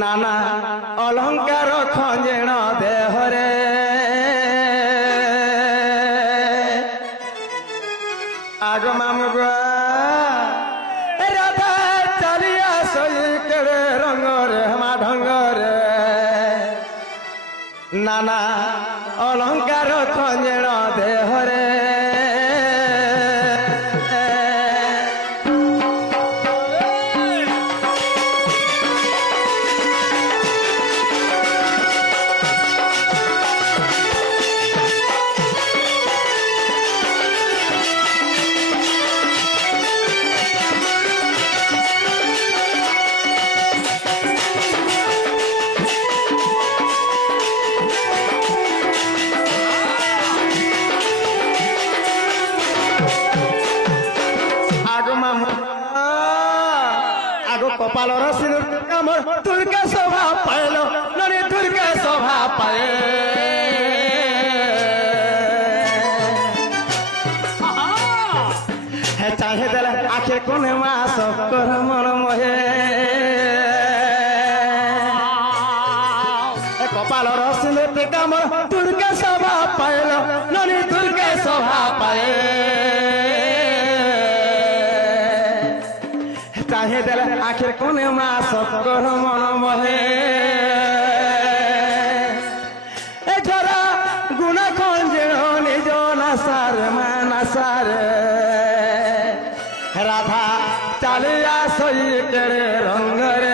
नाना अलंकार खंजेण देहरे आग मामुग राधा चलिया सही केड़े रंगरे मा ढंगरे नाना अलंकार खंजेण देहरे कपालर सिंदूर कामर दुर्गा शोभा पाइलो ननी दुर्गा शोभा पाए हे चाहे देला आखिर कोने मास कर मन मोहे कपालर सिंदूर कामर दुर्गा शोभा पाइलो ननी दुर्गा शोभा पाए चाहे देला आखिर कोने मास कर मन मोहे झरा गुना खंजेण निज नासार मानासार राधा चालिया सही केड़े रंगरे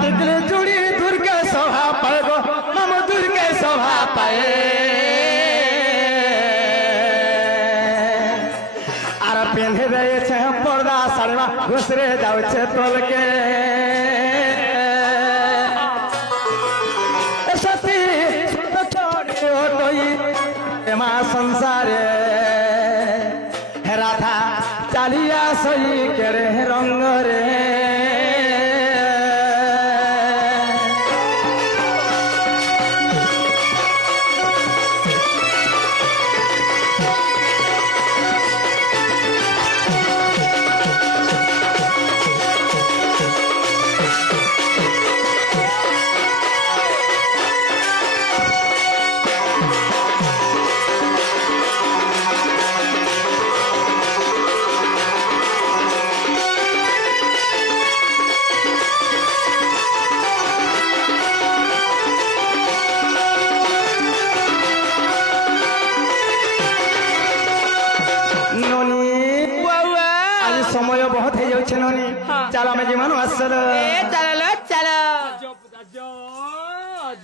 टिकली चूड़ी दुर्गा शोभा पाए गो मामू दुर्गा शोभा पाए आर पेन्हे रहे छे पर्दा साड़ीमा घुसरे जाऊ छे तोल के सती छोड़ी ओटोई एमा संसारे राधा चालिया सही केड़े रंग रे समय बहुत है जाउछे ननी चलो मैं जीवन असल ए चलो चलो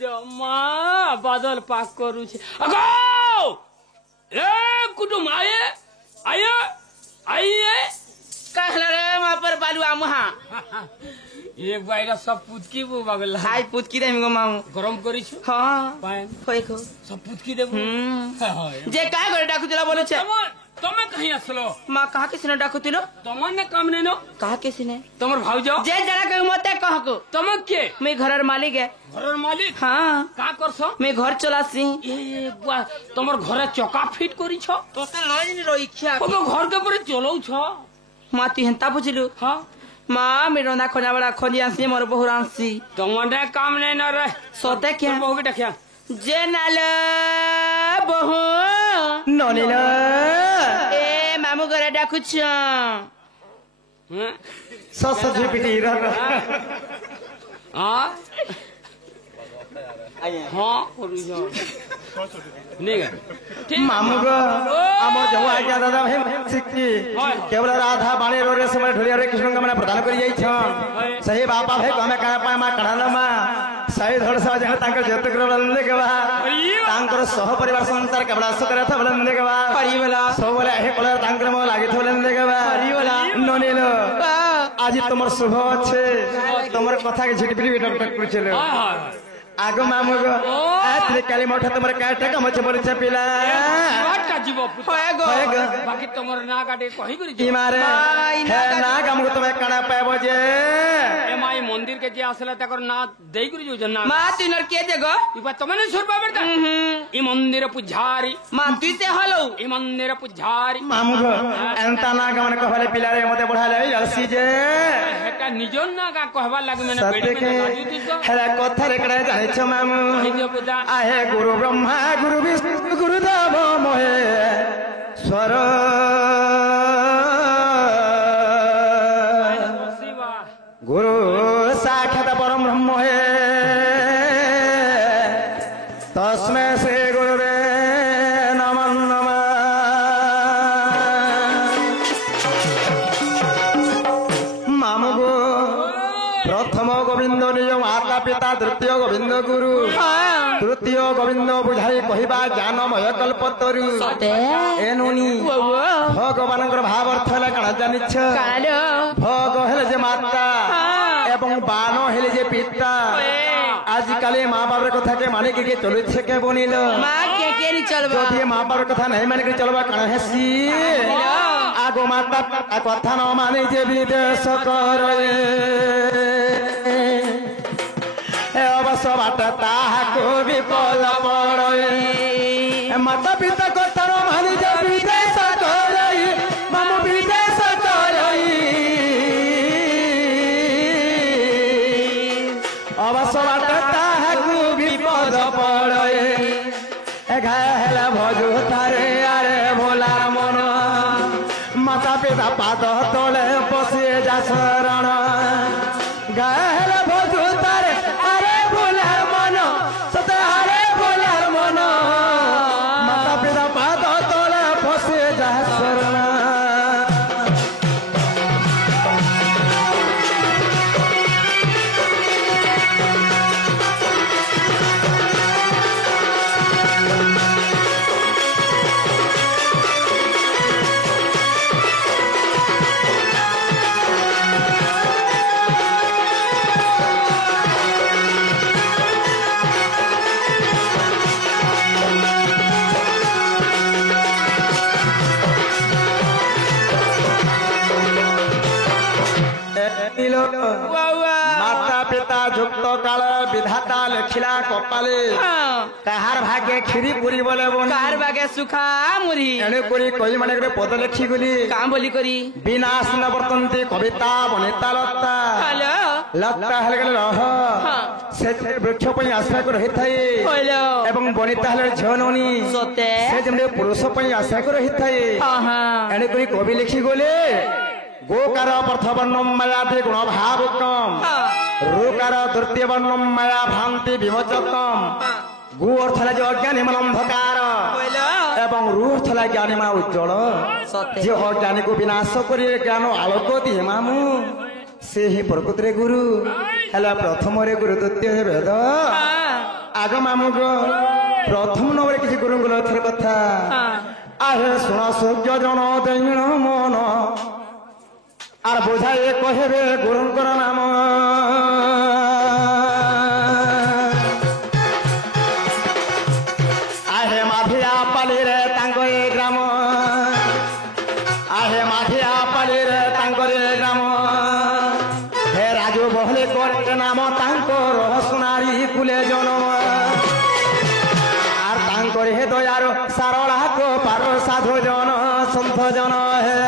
जो मां बादल पाक करू छे अगो ए कुटुम आए आए आइए कहला रे मां पर बालू आमहा एक बाइरा सब पुतकी बो बागल हाय पुतकी रे मिगो मामू गरम करी छु हां पाए होइखो सब पुतकी देबो जे काय करे डाकु दिला बोलो छे तमे कहीं असलो मां कहा किसने डाकुतिलो तमने काम ने नो कहा किसने तमर भाऊजो जे जरा के मते कह को तम के मैं घरर मालिक है घरर मालिक हां का करछो मैं घर चलासी ए तमर घरे चका फिट करी छ तोते लज नि रही इच्छा ओ घर के पर चलौ छ मां ती हंता बुझलु हां मां मेरो ना खोजा बड़ा खोजी आसी मोर बहुरांसी तमने काम ने न रे सोते के बहु के देखिया जे नाल बहु ननिल ए मामू घरे डाकुछ सस झिपिटी र हां हां करू जा नेगा मामू गो हमर जवा आज्ञा दादा भाई सिक्की केवल राधा बाणी रे समय ढोलिया रे कृष्ण का मने प्रदान करी जाई छ सही बापा भाई हमें का पाए मा कढाला मा साई धड़सा जहाँ तांकर जत कर बलंदे के बा तांकर सह परिवार संसार के बड़ा सुकर था बलंदे के बा हरी वाला सब बोले हे कलर तांकर मो लागे थे बलंदे के बा हरी वाला ननील आज तुमर शुभ अच्छे तुमर कथा के झिटपिटी टक टक कर चले आगो मामू गो आत्रे काली मोठा तुमर काटा का मच बोले पिला बाटा जीव होएगो बाकी तमर ना काटे कहि करी ई मारे हे ना हमको तुम्हें कणा पाबो जे एमाई मंदिर के जे आसला तकर ना देई करी जो जन्ना माँ तीनर के देगो इबा तमने सुरबा बेटा ई मंदिर पुजारी माँ तू से हलो ई मंदिर पुजारी मामू गो एंता ना गमन कहले पिला रे मते बढ़ा ले अलसी जे हेटा निजन ना का कहबा लागे मैंने सत्य बेड़ी के में राजू थी तो हेला कथा रे कड़े जाने छ मामू कहियो बेटा आहे गुरु ब्रह्मा गुरु विष्णु गुरु देव महेश्वर शिवा गुरु साक्षात परम ब्रह्म है तस्मै श्री गुरुवे नमः नमः मामू गो प्रथम गोविंद निज माता पिता तृतीय गोविंद गुरु तृतीय गोविंद बुझाई कहवा ज्ञानमय कल्पतरु एनुनी भगवान भाव अर्थ है कण जानिछ कालो भग हेले जे माता एवं बाण हेले जे पिता आजिकाली माँ बाप कथा के माने के चलु के बनिल माँ के नहीं चलबा जो माँ बाप कथा नहीं माने के चलबा कण हेसी आगो माता कथा न माने जे विदेश करे अवश्य बाट ताहाको विफल पड़े माता पिता कथा न माने जे विदेश करे मामू विदेश करे अवश्य बाट ताहाको विपद पड़े घायल भजु तारे आरे भोलार मन माता पिता पाद तले बसे जा शरण घायल भजु तारे आरे भोलार मन सते आरे भोलार मन माता पिता पाद तले बसे जा शरण माता पिता जुक्त काल विधाता लेखिला कपाले कहार भाग्य खीरी पूरी बोले बोन कार बागे सुखा मुरी एणे कोरी कोई माने करे पद लेखी गुली काम बोली करी विनाश न वर्तन्ते कविता बनेता लता हेलो लता हेले गेले रह से वृक्ष पई आश्रय कर रहिथाई हेलो एवं बनिता हेले झनोनी सोते से जमले पुरुष पई आश्रय कर रहिथाई हाँ एणे कोरी कवि लिखी गोले गोकार प्रथवर्णम माया दे गुण भाव कम रोकार द्वितीय वर्णम माया भांति विमोचकम गु अर्थ लागे अज्ञानी मन अंधकार एवं रू अर्थ लागे ज्ञानी मा उज्जवल जे अज्ञानी को विनाश करी ज्ञान आलोक दिए मामू से ही प्रकृति गुरु हेला प्रथम रे गुरु द्वितीय वेद आग मामू गो प्रथम नंबर किसी गुरु गुलो थर कथा आहे सुना सूर्य जन दैण मन आर बुझाए कहबे गुरुंकर नाम आहे माधिया पाली रे तांको ग्राम आहे माधिया पाली रे तांको ग्राम हे राजू बहले कोटे नाम तांको रहसुनारी कुले जनम आर तांको हे दयार सारला को पार साधु जन संत जन हे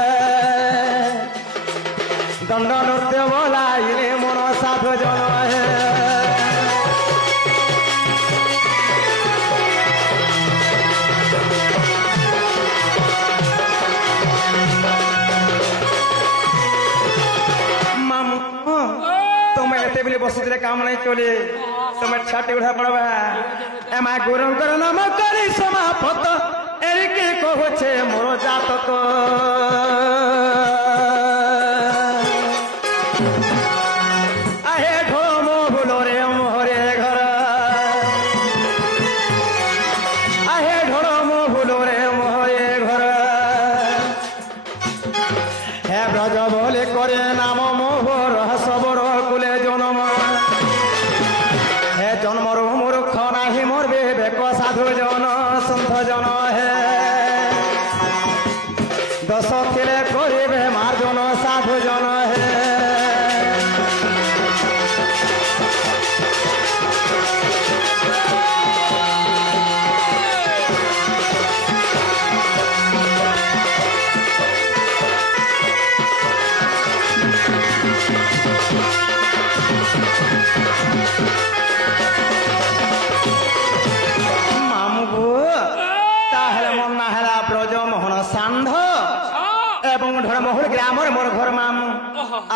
दंड नृत्य बोलाइले मन साधु जन हे मामू तुम्हें एते बेले बसिले काम नहीं चले तुम्हें छाटी उठा पड़वा एमा गुरुंकर नाम करी समापत एरिके कहछे मोर जातक आहे ढोम भुलो रे मोहरे घर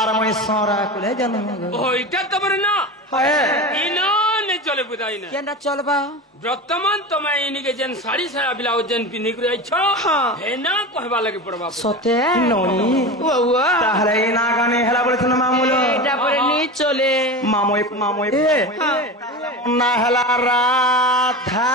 আর মই সরা কুলে জন্ম ওইটা তোমার না হ্যাঁ ইনা নে চলে বুঝাই না কেনটা চলবা বর্তমান তোমায় ইনিকে যেন শাড়ি সারা ব্লাউজ যেন পিন্ধি করে আইছ হে না কহবা লাগে পড়বা সতে ননি ওয়া তাহলে এই না গানে হেলা বলেছিল মামুলো এটা পরে নি চলে মামই না হেলা রাধা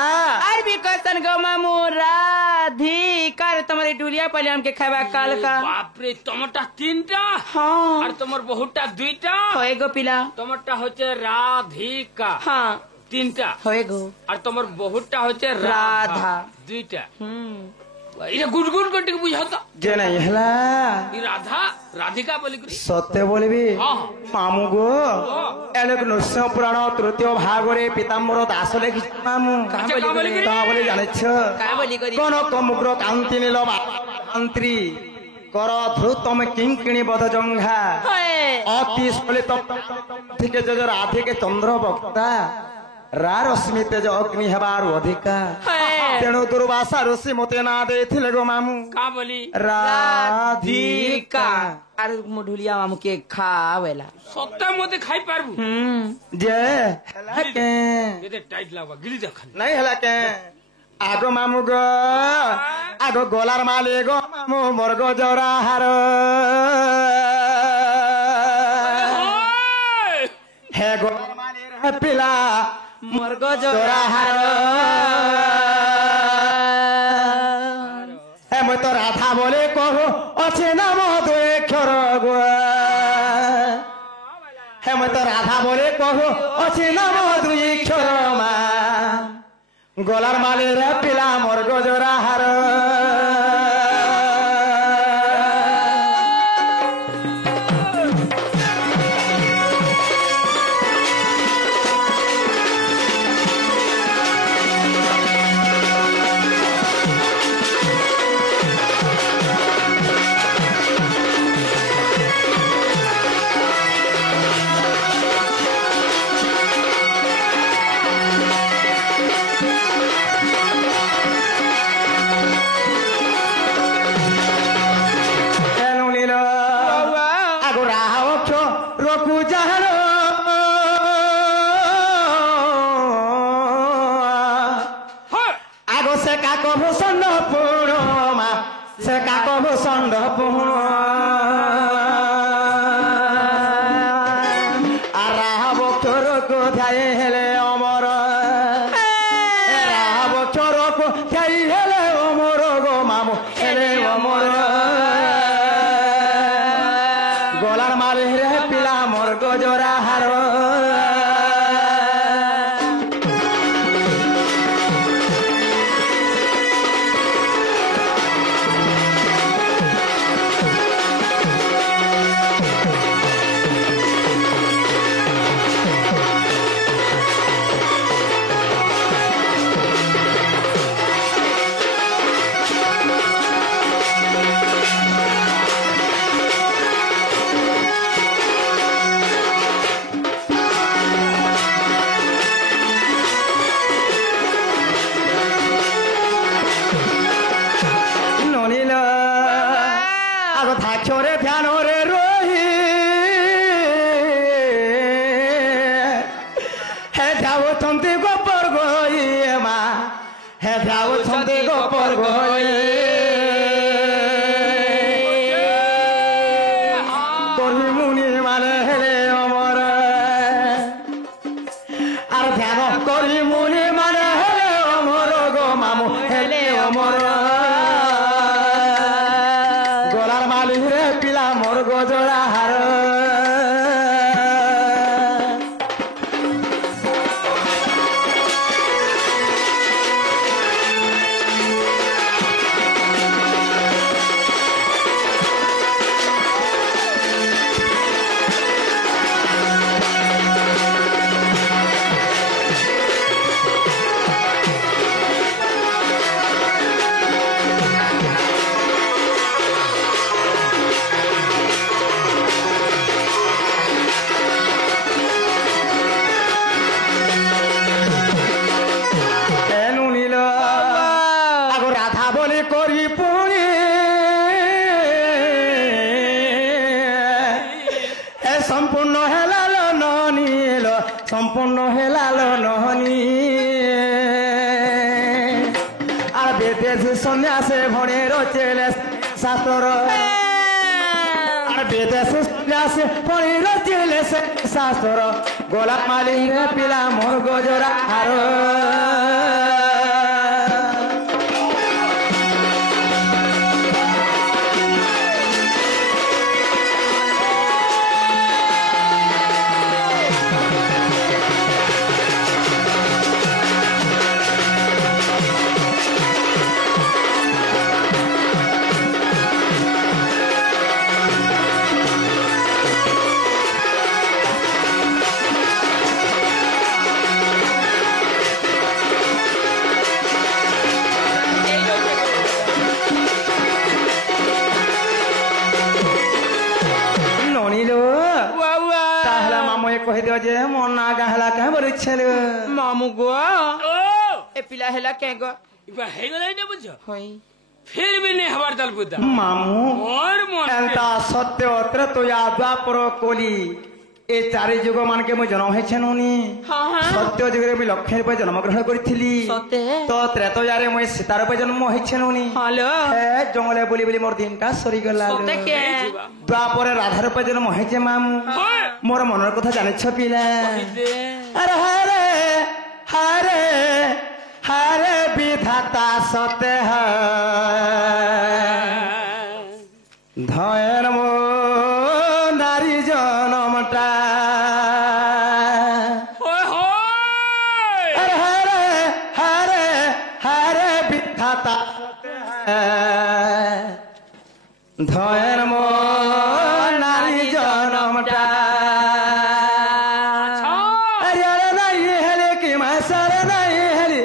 আর भी क्वेश्चन गो मामू राधिका तुम्हारे डुलिया पहले हमके खावा काल का বাপরে তোমারটা তিনটা हाँ আর তোমার বহুটা দুইটা होए गो पिला তোমারটা হচ্ছে রাধিকা हाँ তিনটা होए गो আর তোমার বহুটা হচ্ছে রাধা। রাধা দুইটা এটা গুড় গুড় করে বুঝাতো যে নাই হেলা এই রাধা রাধিকা বলি করি সত্য বলিবি হ্যাঁ। মামু গো এলোক নৃসিংহ পুরাণ তৃতীয় ভাগরে পিতাম্বর দাস লেখিছে মামু আচ্ছা, কা বলি করি? তা বলে জানিছ का बोली करी কনক মুগ্র কান্তি নীল মন্ত্রী কর ধ্রুতম কিঙ্কিণী বধ জঙ্ঘা होए অতি স্ফলিত থেকে যে রাধিকে চন্দ্র বক্তা রশ্মি তেজ অগ্নি হেবার অধিকা होए তেণু দুর্বাসা ঋষি মতে না ଦେଇଥିଲେ গো মামু কা বলি রাধিকা আর মুঢুলিয়া মামু के खावेला সত্তার মধ্যে খাই পারবো যে হেলা কে এদের টাইট লাগবা গিলি দেখান নাই হেলা কে আগো মামু গো আগো গলার মালি গো মামু মোর গো জরা হার হে গলার মালির হে পিলা मुर्गो জরা जोरा হার হে মই তো রাধা বলে কহো আছে না মধু অক্ষর গো হে মই তো রাধা বলে কহো আছে না মধু অক্ষর মা গলার মালির পিলা মোর গজরা হার গলার মালি রে পিলা মোর গজরা হার ননিল আগ থাকরে ধ্যান রে রহি হে যাওছন্তি গোপর গই মা হে যাওছন্তি গোপর গই করি মুনি মানে হেলে অমর আর ধ্যান করি মুনি মানে হেলে অমর গো মামু হেলে অমর গলার মালি রে পিলা মোর গজরা হার এনু নীল আগ রাধা বলে করি পুনি সম্পূর্ণ হেলাল নহনি আর বেদেশ সন্ন্যাসে ভণের চেলে শাস্ত্র আর বেদেশ সন্ন্যাসে ভণের চেলে শাস্ত্র গোলাপ মালি পিলা মোর গজরা হার कह जे मोर ना गहला कह बरे छल मामू गो ओ ए पिला हेला के गो इबा हे गले ने बुझो होई फिर भी ने हमार दल बुद्धा मामू और मोर एंता सत्य अत्र तो यादा पर कोली ए चारि जुग मान के मु जन्म हे छनुनी हां हां सत्य जुग रे मु लक्ष्मी पे जन्म ग्रहण करथिली सत्य तो त्रेतया रे मु सीतार पे जन्म हे छनुनी हालो ए जंगले बोली बोली मोर दिनटा सरी गला सत्य के द्वापर राधार पे जन्म हे छे मामू मोर मनर कथा जाने छपिला अरे हरे हरे हरे विधाता सत्य है धयर मो नारी जनमटा ओए होय अरे हरे हरे हरे विधाता धयर मो नारी जनमटा अरे नहीं हेले कि मैं सर नहीं हेली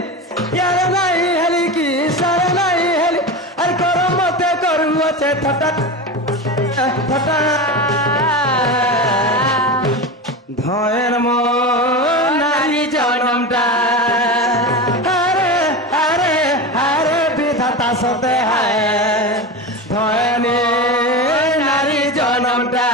यार नहीं हेली कि सर नहीं हेली अरे करो मते करू अच्छे थटा थटा धयर मो नारी जनमटा अरे अरे अरे विधाता सते है धयनी नारी जनमटा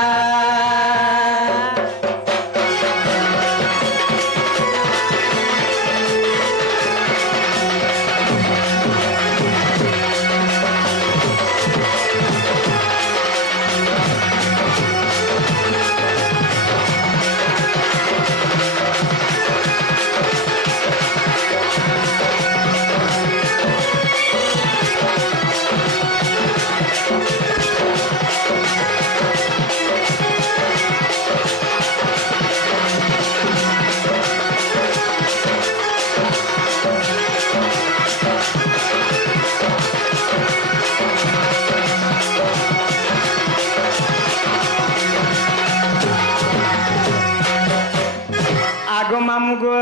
आगो मामू गो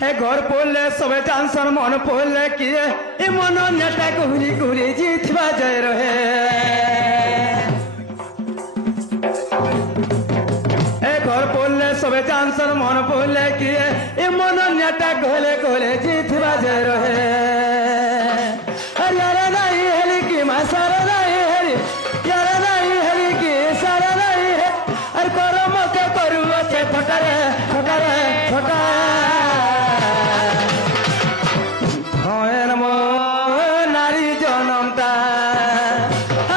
हे घर पोले सबे जानसन मन पोले किए ए मन नेटा घुरी घुरी जीतवा जय रहे ए घर पोले सबे जानसन मन पोले किए ए मन नेटा घोले घोले जीतवा जय रहे अरे यार नहीं हेली कि मासर नहीं हेली यार नहीं हेली कि सर नहीं है अरे करो मते करू अच्छे फटारे फटारे फटा धयर मो नारी जनमटा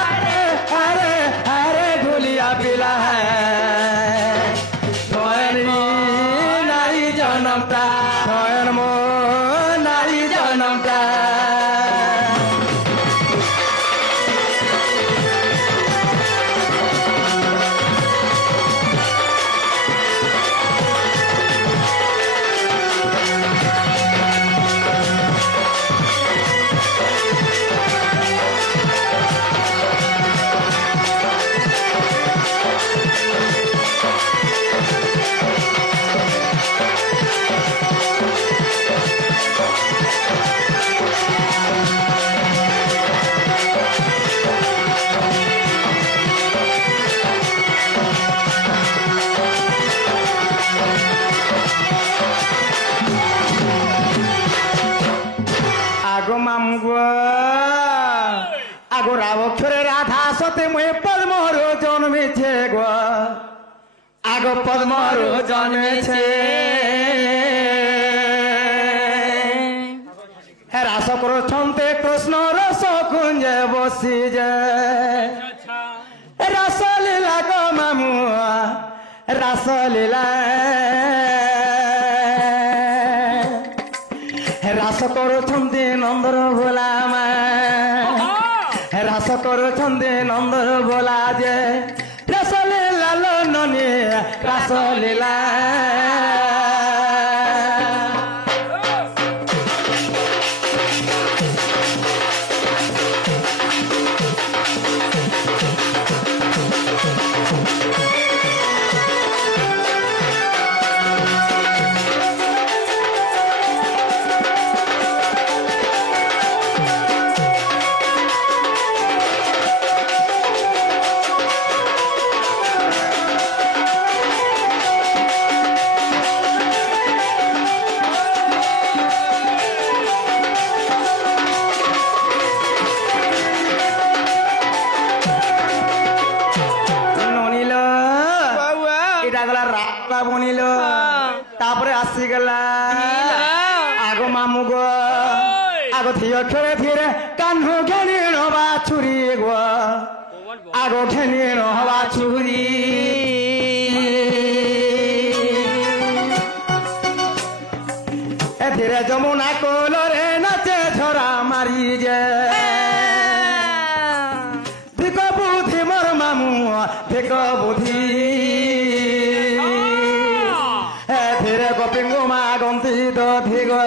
अरे अरे अरे ढोलिया पिला है धयर नारी जनमटा धयर मो नारी जनमटा आगो मामू गो आगो राव अक्षरे राधा सते मुहे पद्मरो जन्मेছে गो আগ পদ্মর জন্মেছে রাস করছন্তে কৃষ্ণ রস কুঞ্জে বসি যে রাস লীলা গো মামু রাস লীলা রাস করছন্তি নন্দর ভোলা মা রাস করছন্তি নন্দর ভোলা যে রাস লীলা ননি রাস লীলা বনিল তারপরে আসিগলা আগ মামু গো আগ থিয় খেলে ধীরে কাহ্নু ঘেনি নবা ছুরি গো আগ ঘেনি নহবা ছুরি ধীরে যমুনা কোলরে নাচে ঝরা মারি যে ধিক বুদ্ধি মোর মামু ধিক বুদ্ধি ধীরে গোপিঙ্গু মা গন্তি দধি গো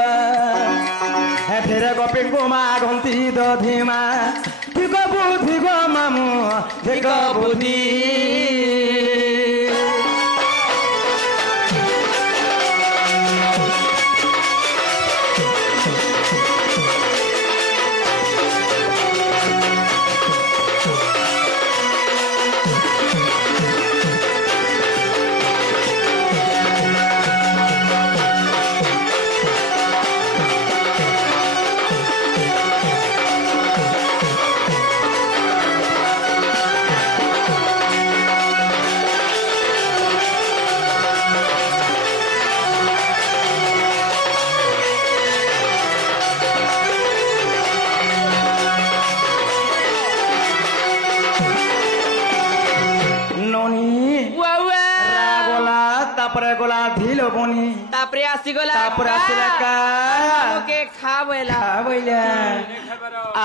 ধীরে গোপিঙ্গু মা গন্তি দধি মা ধিক বুদ্ধি গো মামু ধিক বুদ্ধি তারপরে গোলা ঢিল বনি তারপরে আসিগলা তারপরে আসিলা কা ওকে খাবইলা খাবইলা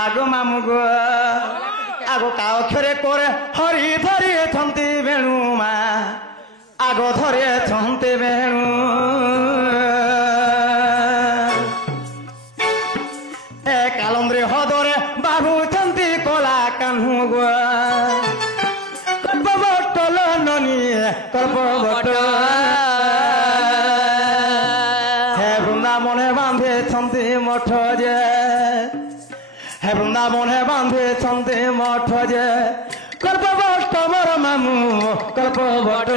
আগ মামু গো আগ কাও খেরে করে হরি ধরে ছন্তি বেণু মা আগ ধরে ছন্তি বেণু এ কালন্দ্রে হদরে বাবু ছন্তি কলা কাহ্নু গো বটল ননি কল্প বট হে বৃন্দাবনে বাঁধে ছন্তি মঠ যে হে বৃন্দাবনে বাঁধে ছন্তি মঠ যে কল্প বট মোর মামু কল্প বট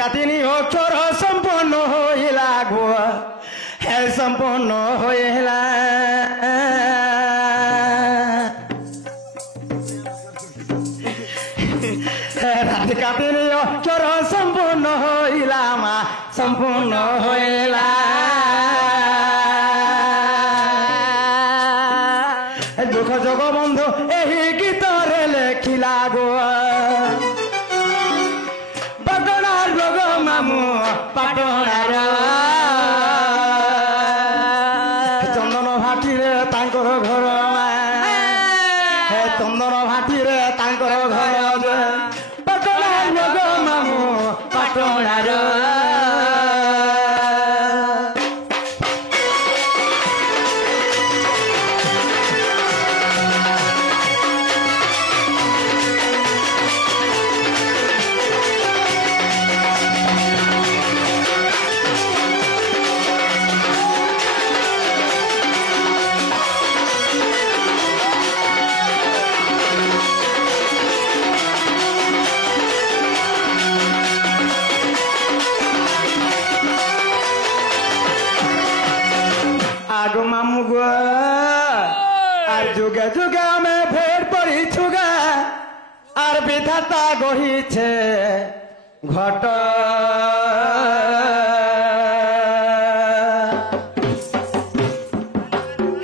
কাতিনি অক্ষর সম্পন্ন হইলা গো হে সম্পন্ন হইলা রাধে কাতিনি অক্ষর সম্পন্ন হইলা মা সম্পূর্ণ হইলা দুঃখ যোগ বন্ধু এই গীতরে লেখিলা গো মামু পাটনার চন্দন ভাটিরে তাঙ্কর ঘর হে চন্দন ভাটিরে তাঙ্কর ঘর পাটনার মামু পাটনার ମାଗଣାର आगो मामू गो আর যুগে যুগে আমি ফের পড়িছুগা আর বিধাতা গড়িছে ঘট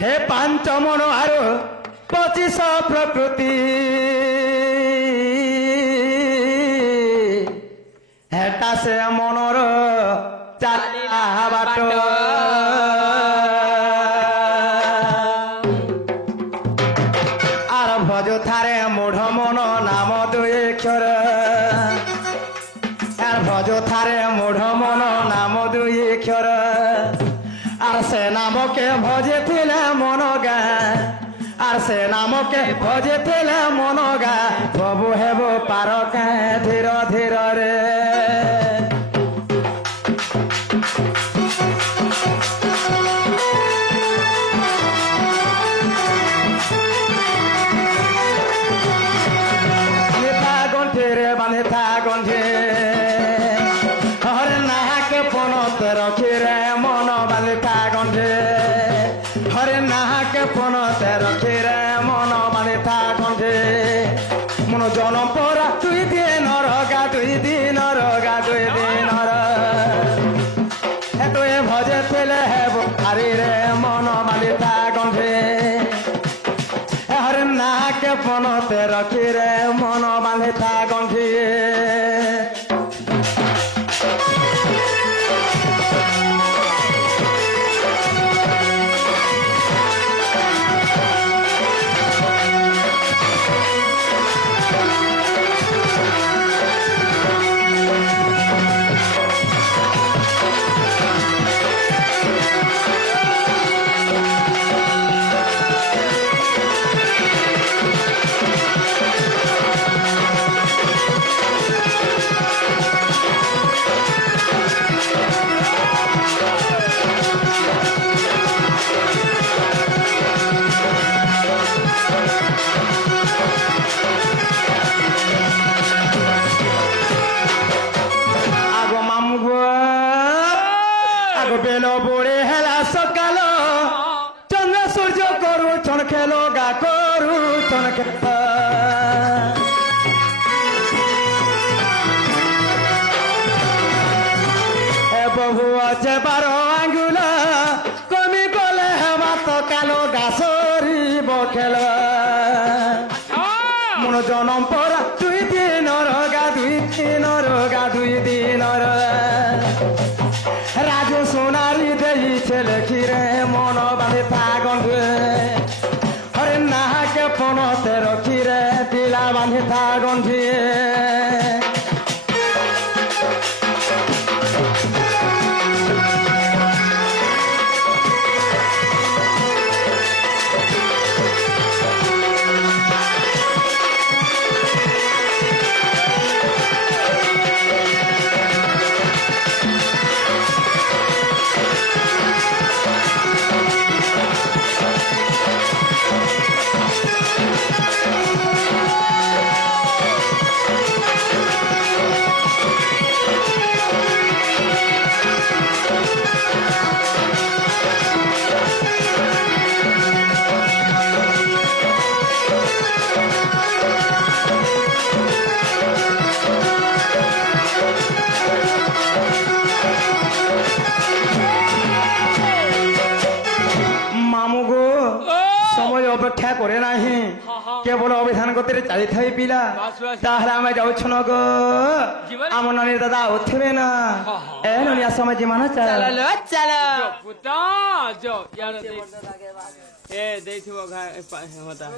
হে পাঞ্চ মন আর 25 প্রকৃতি হেটা সে মনর চালিলা বাট ভজ থারে মূঢ় মন নাম দুই অক্ষর আর ভজ থারে মূঢ় মন নাম দুই অক্ষর আর সে নামকে ভজে থিলে মন গা আর সে নামকে ভজে থিলে মন গা প্রভু হেব পার কে ধীর ধীর রে হরে নাহাকে পনতে রখিরে মন বালিতা গন্ধে হরে নাহাকে পনতে রখিরে মন বালিতা গন্ধে মন জনম পরা 2 দিনর গা 2 দিনর গা 2 দিনর এতয়ে ভজে ফেলে হেব হারিরে মন বালিতা গন্ধে হরে নাহাকে পনতে রখিরে মন বালিতা গন্ধে বেলো বুড়ে হেলা সকাল চন্দ্র সূর্য করু ছন খেলো গা করু ছন খেল এ বহু আছে 12 আঙ্গুল কমি গলে হেবা তো কালো গা সরিব খেল মন জনম পরা 2 দিনর গা 2 দিনর গা 2 দিনর রাজু সোনারি দেইছে লেখিরে মন বালিতা গন্ধে হরে নাহাকে পনতে রখিরে পিলা বালিতা গন্ধে অপেক্ষা করে নাহি কেবল অভিধান গতিরে চালি থাই পিলা তাহলে আমি যাচ্ছন গো আমার ননির দাদা উঠবে না এ ননিয়া সময় জীবন চাল চলো পুতা যো এ দেইথিব ঘা হতা